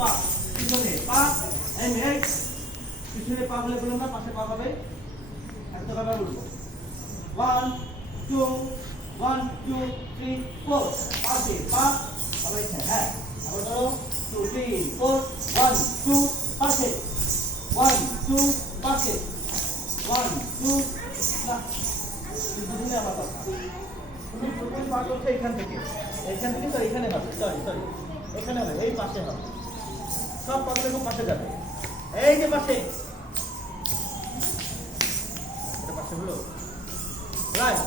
পা পিছনে পা এম এক্স পিছনে পা বলে বললাম না পাশে পা হবে একটা কথা বলবো 1 2 1 2 3 4 পাশে পা আবার এখানে হ্যাঁ আবার ধরো 2 3 4 1 2 পাশে 1 2 পাশে 1 2 না দুদিনে আবার কথা তুমি পুরোপুরি পা করছো এখান থেকে তো এখানে হবে সরি এখানে হবে এই পাশে হবে সব পাগুলো এরকম পাশে যাবে এই যে পাশে এটা পাশে হলো রাইট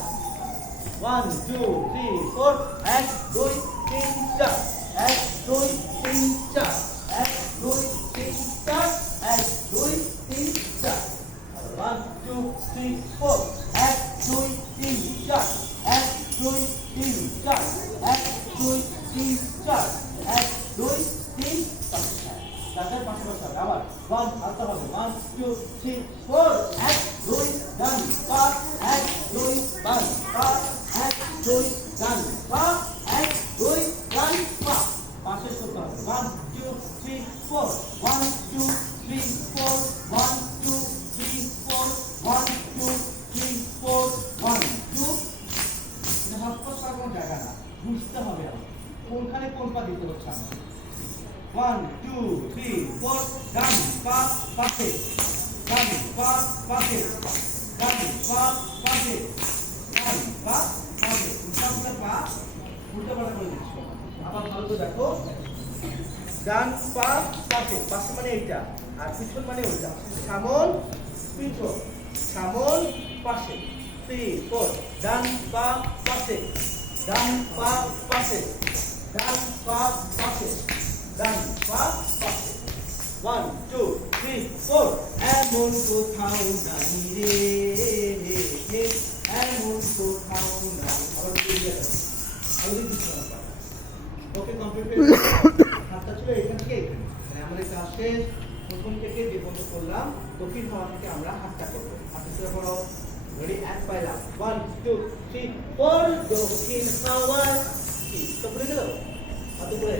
1 2 3 4 1 2 3 4 1 2 3 4 1 2 3 4 1 2 3 4 1 2 3 4 1 2 3 4 1 2 3 4 1 2 3 4 1 2 3 4 পাশে বসাবে আবার 1 আলতা হবে 1 2 3 4 1 2 ডান পা 1 2 ডান পা 1 2 ডান পা 1 2 ডান পা পাশে করতে হবে 1 2 3 4 1 2 3 4 1 2 3 4 1 2 3 4 1 2 এটা হাফ কোনো জায়গা না বুঝতে হবে আমার কোনখানে কোন পা দিতে হচ্ছে আমার 1 2 3 4 ডান পা পাশে ডান পা পাশে ডান পা পাশে ডান পা পাশে উল্টা পা উল্টা পাল্টা করে দিচ্ছি আবার ভালো করে দেখো ডান পা পাশে পাশে মানে এইটা আর পিছন মানে ওইটা সামন পিছন সামন পাশে 3 4 ডান পা পাশে ডান পা পাশে ডান পা পাশে ডান পা পাশে 1 2 3 4 এমন কোথাও নাই রে এমন কোথাও নাই ওকে কমপ্লিট হাতটা ছিল এখান থেকে এখানে আমাদের কাজ শেষ প্রথম থেকে যে পর্যন্ত করলাম দক্ষিণ হাওয়া থেকে আমরা হাতটা করবো হাতটা ছিল করো রেডি এক পাইলাম 1 2 3 4 দক্ষিণ হাওয়া কি তো বলে গেল হাত উপরে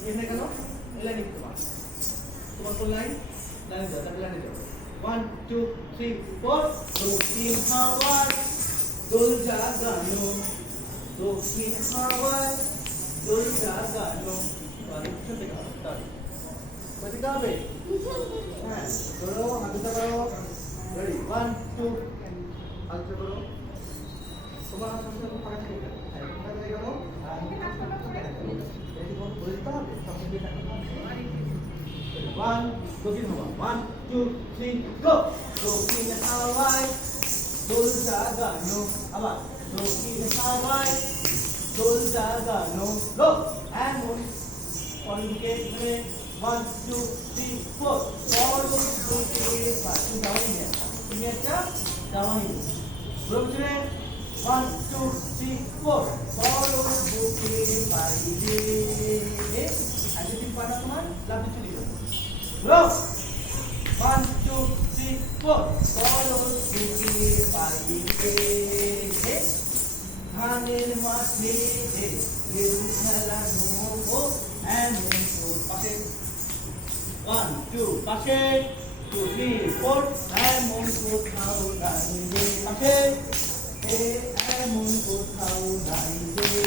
এখানে কেন লাইন তোমার কোন লাইন দাও তাহলে লাইনে যাও 1 2 3 4 দক্ষিণ হাওয়া দোল জাগানো দক্ষিণ হাওয়া দোল জাগানো পিছন থেকে হবে তাহলে কোথা হবে হ্যাঁ ধরো হাতটা করো রেডি 1 2 হাতটা করো তোমার হাত সামনে ফাঁকা থাকে হ্যাঁ ফাঁকা থাকে গেল আর এটি কোন বলতে হবে সামনে দিয়ে থাকে 1 দক্ষিণ হাওয়া 1 2 3 গো দক্ষিণ হাওয়ায় দোল জাগানো আবার দক্ষিণ হাওয়ায় দোল জাগানো লো এমন কোনদিকে ধরে 1 2 3 4 সরল দুটি পাশে দাওনি তুমি একটা দাওনি বুঝলে 1 2 3 4 সরল দুটি পাইবে আর যদি পানা তোমার লাভ চলে যাবে লো 1 2 3 4 সরল দুটি পাইবে ধানের মাঠে ঢেউ খেলানো এমন পাশে 1 2 পাশে 2 3 4 এমন কোথাও নাই রে পাশে এমন কোথাও নাই রে